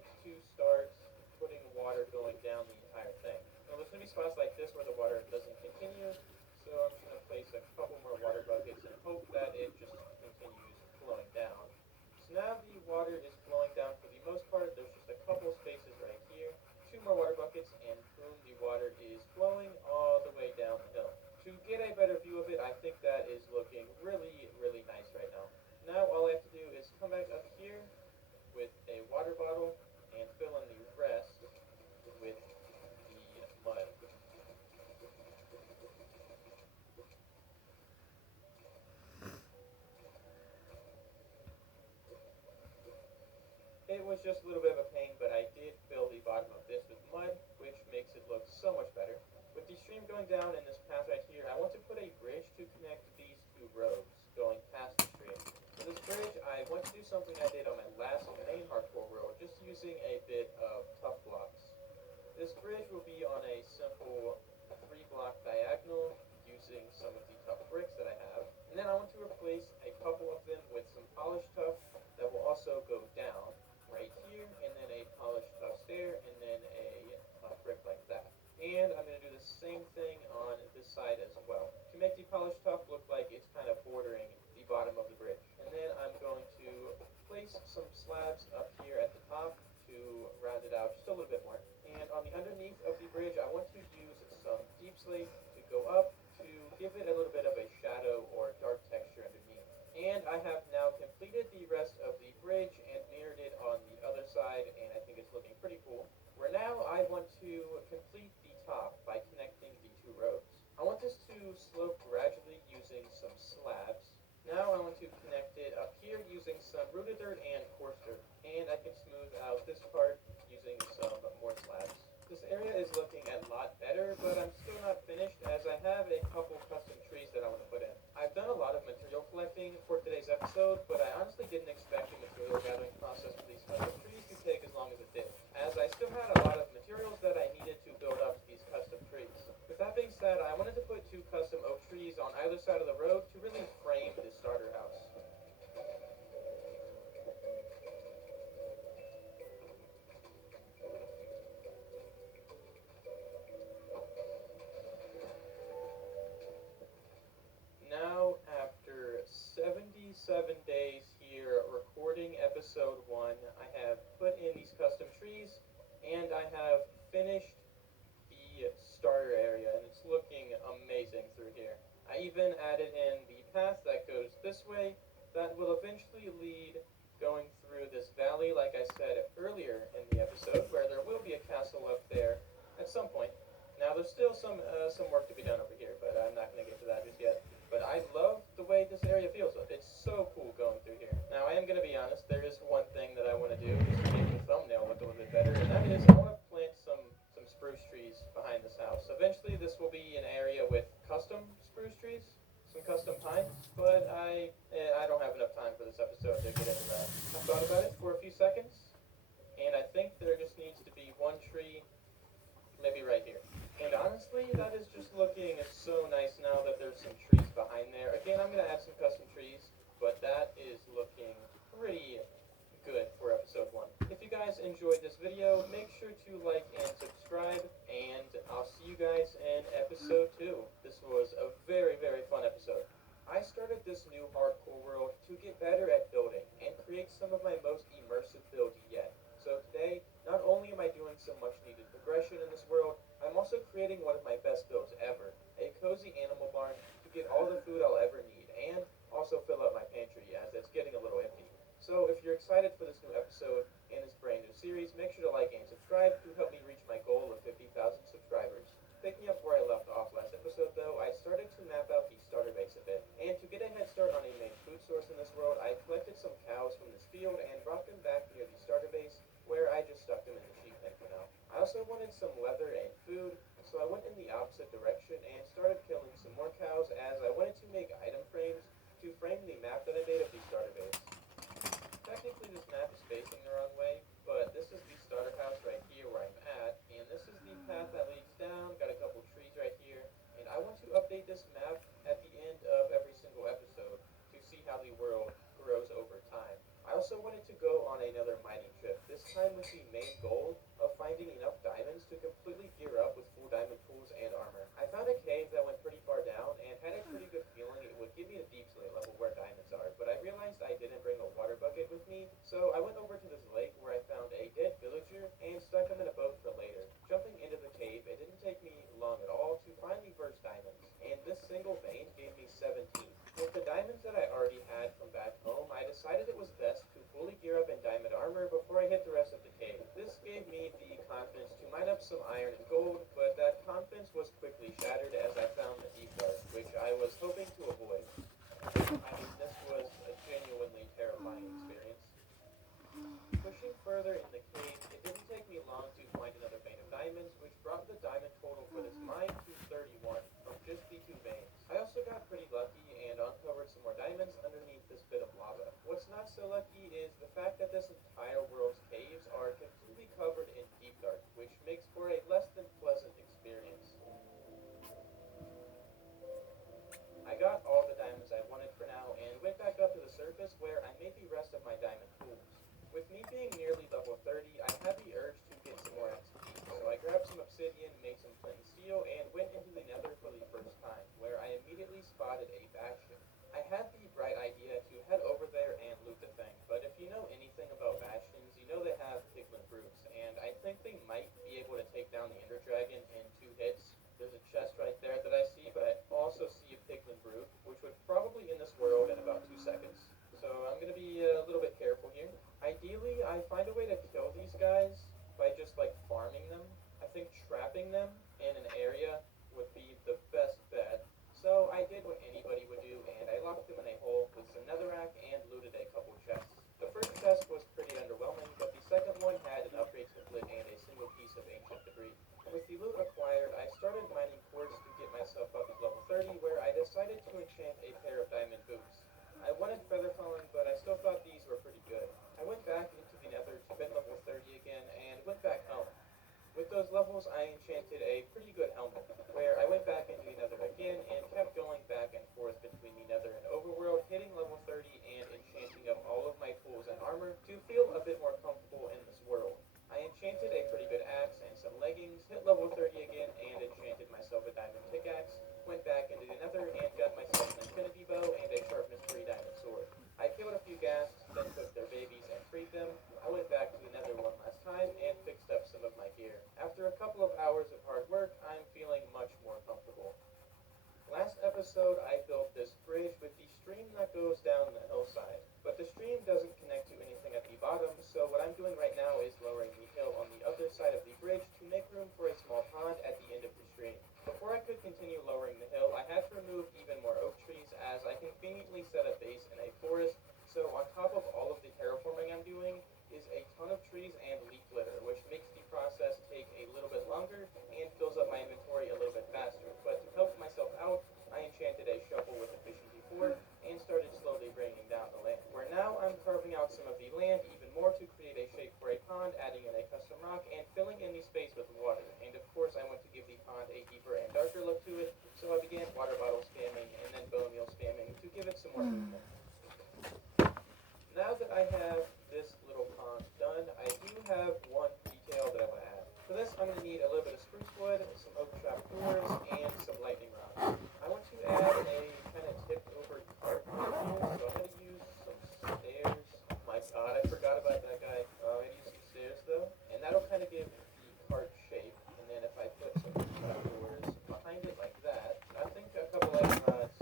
want to start putting water going down the entire thing. Now there's going to be spots like this where the water doesn't continue, so I'm just going to place a couple more water buckets and hope that it just continues flowing down. So now the water is flowing down for the most part. There's just a couple spaces right here. Two more water buckets and boom, the water is flowing all the way down the hill. To get a better view of it, I think that is looking really, really nice right now. Now all I have to do is come back up here with a water bottle and fill in the rest with the mud. It was just a little bit of a pain, but I did fill the bottom of this with mud, which makes it look so much better. With the stream going down in this path right here, I want to put a bridge to connect these two roads going past the stream. For this bridge, I want to do something I did on my last main hardcore world, just using a bit of tough blocks. This bridge will be on a simple 3-block diagonal using some of the tough bricks that I have. And then I want to replace a couple of them with some polished tuff that will also go down right here, and then a polished tough stair, and then a tough brick like that. And I'm going to do the same thing on this side as well, to make the polished tuff look like it's kind of bordering the bottom of the bridge. And then I'm going to place some slabs up here at the top to round it out just a little bit more. And on the underneath of the bridge, I want to use some deep slate to go up to give it a little bit of a shadow or dark texture underneath. And I have now completed the rest of the bridge and mirrored it on the other side, and I think it's looking pretty cool. Where now I want to complete the top by connecting the two roads. I want this to slope gradually using some slabs. Now I want to connect it up here using some rooted dirt and coarse dirt. And I can smooth out this part using some more slabs. This area is looking a lot better, but I'm still not finished as I have a couple custom trees that I want to put in. I've done a lot of material collecting for today's episode, but I honestly didn't expect the material gathering process for these custom trees to take as long as it did, as I still had a lot of materials that I needed to build up these custom trees. With that being said, I wanted to put 2 custom oak trees on either side of the road to really frame this starter house. Now, after 77 days here recording episode 1, I have put in these custom trees and I have finished the starter area, and it's looking amazing through here. I even added in the path that goes this way that will eventually lead going through this valley, like I said earlier in the episode, where there will be a castle up there at some point. Now, there's still some work to be done over here, but I'm not going to get to that just yet. But I love the way this area feels. It's so cool going through here. Now, I am going to be honest, there is one thing that I want to do just to make the thumbnail look a little bit better, and that is I want to plant some spruce trees behind this house. Eventually, this will be an area with custom spruce trees, some custom pines, but I don't have enough time for this episode to get into that. I thought about it for a few seconds, and I think there just needs to be one tree, maybe right here. And honestly, that is just looking so nice now that there's some trees behind there. Again, I'm going to add some custom trees, but that is looking pretty good for episode 1. If you guys enjoyed this video, make sure to like and subscribe, and I'll see you guys in episode 2. This was a very, very fun episode. I started this new hardcore world to get better at building and create some of my most immersive builds yet. So today, not only am I doing some much needed progression in this world, I'm also creating one of my best builds ever, a cozy animal barn to get all the food I'll ever need, and also fill up my pantry as it's getting a little empty. So if you're excited for this new episode and this brand new series, make sure to like and subscribe to help me reach my goal of 50,000 subscribers. Pick me up further in the cave, it didn't take me long to find another vein of diamonds, which brought the diamond total for this mine to 31 from just the 2 veins. I also got pretty lucky and uncovered some more diamonds underneath this bit of lava. What's not so lucky is the fact that this entire world's caves are completely covered in deep dark, which makes for a less than pleasant experience. I got all the diamonds I wanted for now and went back up to the surface where I made the rest of my diamond tools. With me being nearly level 30, I had the urge to get some more XP, so I grabbed some obsidian, made some flint and steel, and went into the nether for the first time, where I immediately spotted a bastion. I had the bright idea to head over there and loot the thing, but if you know anything about bastions, you know they have piglin brutes, and I think they might be able to take down the ender dragon in 2 hits. There's a chest right there that I see, but I also see a piglin brute, which would probably end this world in about 2 seconds. So I'm going to be a little bit careful here. Ideally, I find a way to kill these guys by just like farming them. I think trapping them in an area would be the best bet. So I did what anybody would do, and I locked them in a hole with some netherrack and looted a couple chests. The first chest was pretty underwhelming, but the second one had an upgrade template and a single piece of ancient debris. With the loot acquired, I started mining quartz to get myself up to level 30, where I decided to enchant a pair of diamond boots. I wanted feather falling, but I still thought these were pretty good. I went back into the nether to get level 30 again, and went back home. With those levels, I enchanted a pretty good helmet, where I went back into the nether again and kept going back and forth between the nether and overworld, hitting level 30 and enchanting up all of my tools and armor to feel a bit more comfortable in this world. I enchanted a pretty good axe and some leggings, hit level 30 again, and enchanted myself a diamond pickaxe, went back into the nether and got myself an infinity bow and a sharpness 3 diamond sword. I killed a few ghasts, then took their babies and freed them. I went back to the nether one last time and fixed up some of my gear. After a couple of hours of hard work, I'm feeling much more comfortable. Last episode, I built this bridge with the stream that goes down the hillside, but the stream doesn't connect to anything at the bottom, so what I'm doing right now is lowering the hill on the other side of the bridge to make room for a small pond at the end of the stream. Before I could continue lowering the hill, I had to remove even more oak trees as I conveniently set a base in a forest, so on top of all of the terraforming I'm doing is a ton of trees and leaf litter, which makes the process take a little bit longer and fills up my inventory a little bit faster. But to help myself out, I enchanted a shovel with efficiency 4 and started slowly bringing down the land, where now I'm carving out some of the land even more to create a shape for a pond, adding in a custom rock and filling in the space with water. And of course I want to give the pond a deeper and darker look to it, so I began water bottle spamming and then bone meal spamming to give it some more movement. Now that I have this little pond done, I do have one detail that I want to add. For this, I'm going to need a little bit of spruce wood, some oak trap doors, and some lightning rods. I want to add a kind of tipped over cart here, so I'm going to use some stairs. My god, I forgot about that guy. I'm going to use some stairs though, and that'll kind of give the cart shape. And then if I put some trap doors behind it like that, I think a couple lightning rods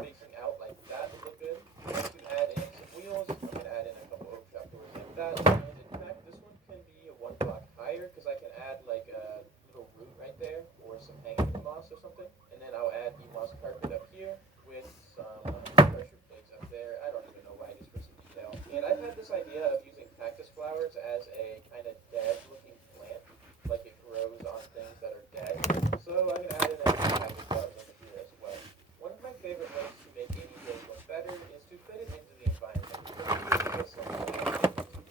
facing out like that would look good. To add in some wheels, I'm going to add in a couple oak trap doors like that. And in fact, this one can be 1 block higher because I can add like a little root right there or some hanging moss or something. And then I'll add the moss carpet up here with some pressure plates up there. I don't even know why, just for some detail. And I've had this idea of using cactus flowers as a kind of dead looking plant, like it grows on things that are dead. So I'm going to add in a few cactus flowers over here as well. One of my favorite ways to make any build look better is to fit it into the environment. With some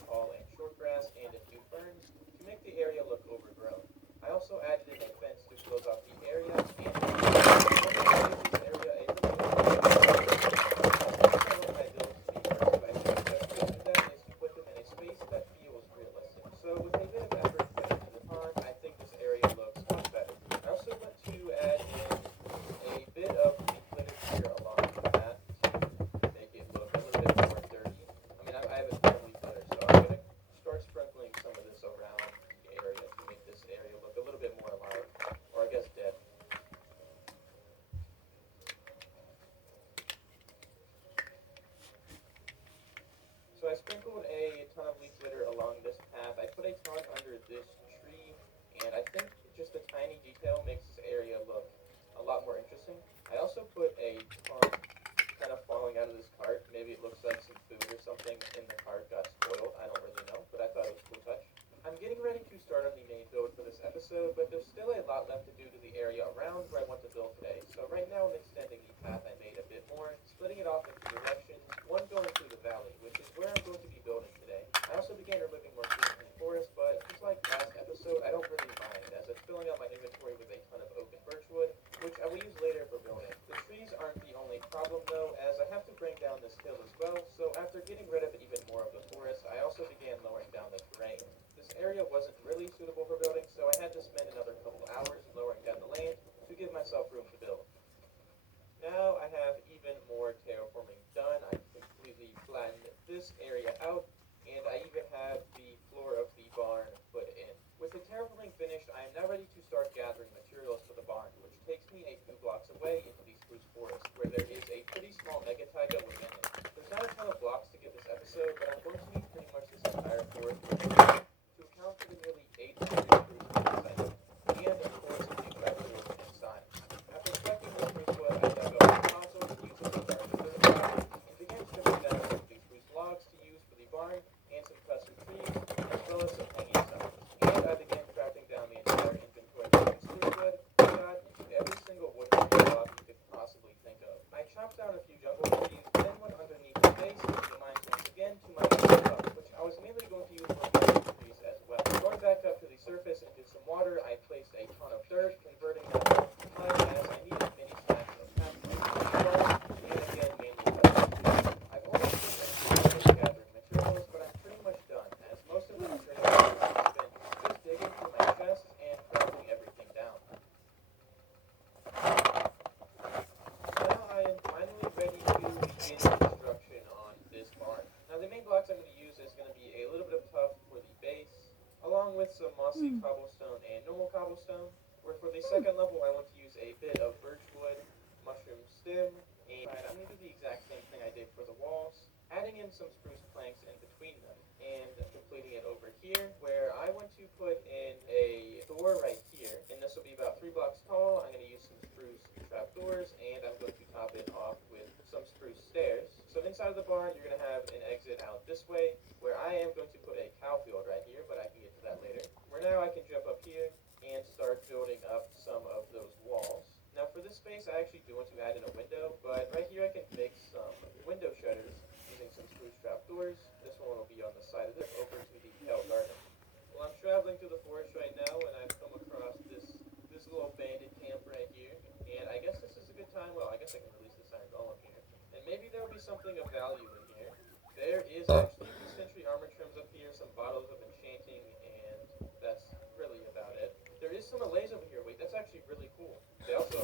tall and short grass and a few ferns to make the area look overgrown. I also added in a fence to close off the area and this area a little bit. What I built the first advice that is to put them in a space that feels realistic. So with a bit of episode, but there's still a lot left to do to the area around where I want to build today. So right now I'm extending the path I made a bit more, splitting it off into directions, one going through the valley, which is where I'm going to be building today. I also began removing more trees from the forest, but just like last episode, I don't really mind, as it's filling out my inventory with a ton of oak and birch wood, which I will use later for building. The trees aren't the only problem though, as I have to bring down this hill as well, so after getting rid of even more of the forest, I also began lowering down the terrain. This area wasn't really suitable for building, so I had to spend another couple hours lowering down the land to give myself room to build. Now I have even more terraforming done. I completely flattened this area out, and I even have the floor of the barn put in. With the terraforming finished, I am now ready to start gathering materials for the barn, which takes me a few blocks away into the spruce forest, where there is a pretty small mega taiga within it. There's not a ton of blocks to get this episode, but I'm going to need pretty much this entire forest to account for the nearly 800 spruce inside it, and of course a few trapdoors inside. After collecting the spruce wood, I dug up the console to use as a barn and began stripping down some of the spruce logs to use for the barn and some custom trees, as well as some hanging stones. And I began crafting down the entire inventory using spruce wood. I got into every single wood log you could possibly think of. I chopped down a few jungle trees, then went underneath the base of the mines once again to my wood, which I was mainly going to use for jungle trees as well. Going back up to the surface and did some water, I placed a ton of dirt, converting that to time as I needed many stacks of patchwork, and again mainly custom trees. I've only finished gathering materials, but I'm pretty much done, as most of the materials I've spent just digging through my chests and crafting everything down. Now I am finally ready to begin construction on this barn. Now the main blocks I'm going to use is going to be a little bit of tuff for the base, along with some mossy cobblestone and normal cobblestone, where for the second level I want to use a bit of birch wood, mushroom stem, and I'm going to do the exact same thing I did for the walls, adding in some spruce planks in between them, and completing it over here, where I want to put in a door right here, and this will be about 3 blocks tall. I'm going to use some spruce trapdoors, and I'm going to top it off with some spruce stairs. So inside of the barn, you're going to have an exit out this way, where I am going to put a cow field right here, but I can get to that later. Where now I can jump up here and start building up some of those walls. Now for this space, I actually do want to add in a window, but right here I can make some window shutters using some spruce trapdoors. This one will be on the side of this over to the tail garden. Well, I'm traveling through the forest right now, and I've come across this little bandit camp right here, and I guess this is a good time. Well, I guess I can release this iron golem here, and maybe there will be something of value in here. There is actually the sentry armor trims up here, some bottles of enchanting, and that's really about it. There is some allays over here. Wait, that's actually really cool. They also